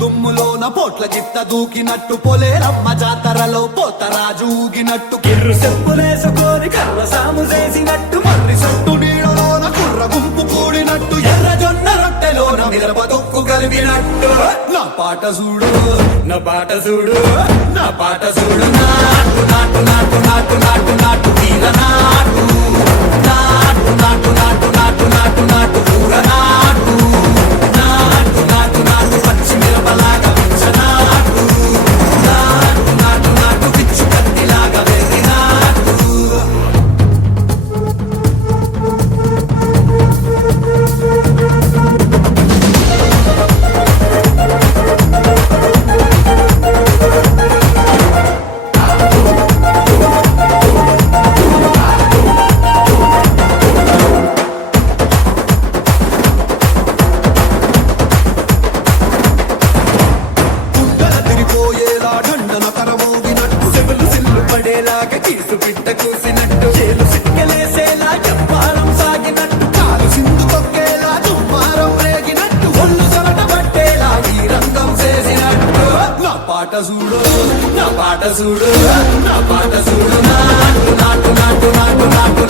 దుమ్ములోన పోట్ల గిత్త దూకినట్టు పొలేరమ్మ జాతరలో పోతరాజు ఊగినట్టు కిర్రు చెప్పులేసుకొని కర్ర సాము చేసినట్టు మర్రి సొట్టు నీడలోన కుర్ర గుంపు కూడినట్టు ఎర్ర జొన్న రొట్టెలోన మిరప తొక్కు కలిపినట్టు నా పాట చూడు నా పాట చూడు నా పాట చూడు నాటు నాటు నాటు నాటు నాటు నాటు తీర నాటు నాటు నాటు నాటు నాటు నాటు నాటు కూర నాటు నాటు నాటు నాటు పచ్చి మిరపలాగా నాటు నాటు నాటు నాటు పిచ్చు కత్తిలాగా వెర్రి నాటు కీసు పిట్ట కూసినట్టు చేలు సిక్కలేసేలా చెప్పారం సాగినట్టు కాలు సింధు తొక్కేలా దుమ్మారం రేగినట్టు ఒళ్ళు సరట పట్టేలా ఈ రంగం చేసినట్టు నా పాట చూడు నా పాట చూడు నా పాట చూడు నాటు నాటు నాటు నాటు నాటు